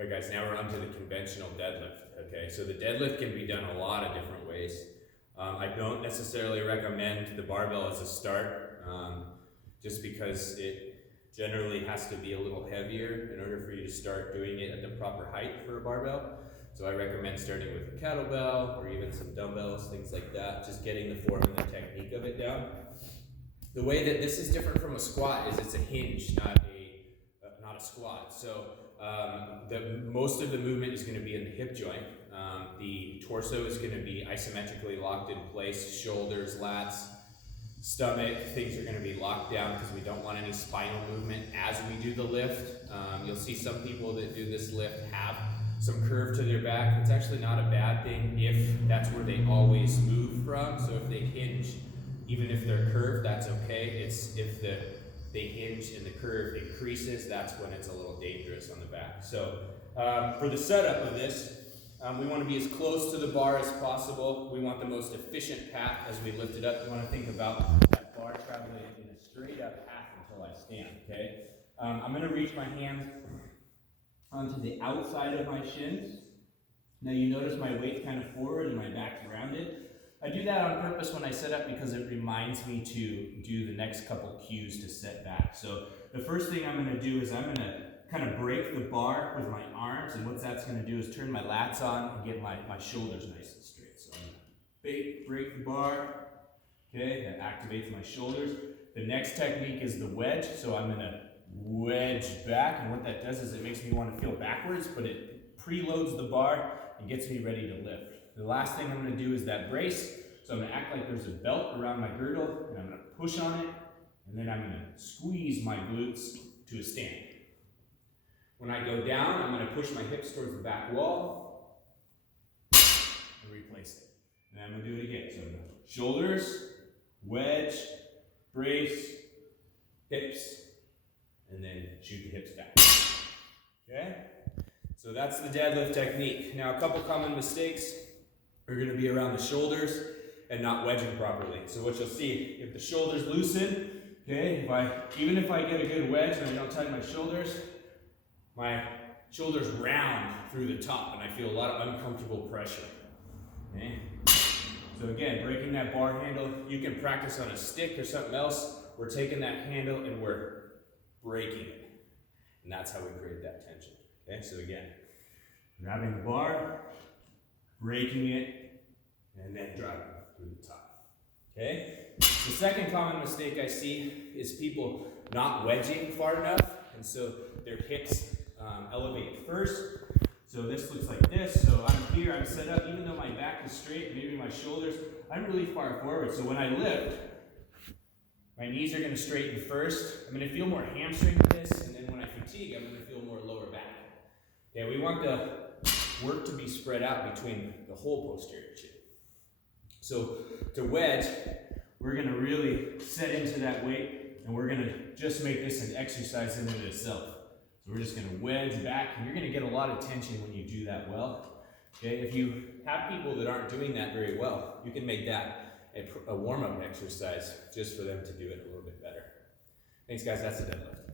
All right, guys, now we're on to the conventional deadlift. Okay, so the deadlift can be done a lot of different ways. I don't necessarily recommend the barbell as a start, just because it generally has to be a little heavier in order for you to start doing it at the proper height for a barbell. So I recommend starting with a kettlebell or even some dumbbells, things like that, just getting the form and the technique of it down. The way that this is different from a squat is it's a hinge, not a squat. So most of the movement is going to be in the hip joint. The torso is going to be isometrically locked in place, shoulders, lats, stomach, things are going to be locked down because we don't want any spinal movement as we do the lift. You'll see some people that do this lift have some curve to their back. It's actually not a bad thing if that's where they always move from. So if they hinge, even if they're curved, that's okay. It's if they hinge and the curve increases, that's when it's a little dangerous on the back. So for the setup of this, we want to be as close to the bar as possible. We want the most efficient path as we lift it up. You want to think about that bar traveling in a straight up path until I stand, okay? I'm going to reach my hands onto the outside of my shins. Now you notice my weight's kind of forward and my back's rounded. I do that on purpose when I set up because it reminds me to do the next couple cues to set back. So the first thing I'm going to do is I'm going to kind of break the bar with my arms, and what that's going to do is turn my lats on and get my shoulders nice and straight. So I'm going to break the bar, okay, that activates my shoulders. The next technique is the wedge, so I'm going to wedge back, and what that does is it makes me want to feel backwards, but it preloads the bar and gets me ready to lift. The last thing I'm going to do is that brace, so I'm going to act like there's a belt around my girdle, and I'm going to push on it, and then I'm going to squeeze my glutes to a stand. When I go down, I'm going to push my hips towards the back wall and replace it. And I'm going to do it again. So shoulders, wedge, brace, hips, and then shoot the hips back. Okay? So that's the deadlift technique. Now, a couple common mistakes are going to be around the shoulders and not wedging properly. So what you'll see, if the shoulders loosen, okay, even if I get a good wedge and I don't tighten my shoulders round through the top and I feel a lot of uncomfortable pressure. Okay? So again, breaking that bar handle, you can practice on a stick or something else. We're taking that handle and we're breaking it. And that's how we create that tension. Okay, so again, grabbing the bar, breaking it, and then driving through the top. Okay? The second common mistake I see is people not wedging far enough, and so their hips elevate first. So this looks like this. So I'm here, I'm set up, even though my back is straight, maybe my shoulders, I'm really far forward. So when I lift, my knees are going to straighten first. I'm going to feel more hamstring with this, and then when I fatigue, I'm going to feel more lower back. Okay, we want the work to be spread out between the whole posterior chain. So to wedge, we're going to really set into that weight, and we're going to just make this an exercise in and of itself. So we're just going to wedge back, and you're going to get a lot of tension when you do that well. Okay, if you have people that aren't doing that very well, you can make that a warm-up exercise just for them to do it a little bit better. Thanks, guys. That's the deadlift.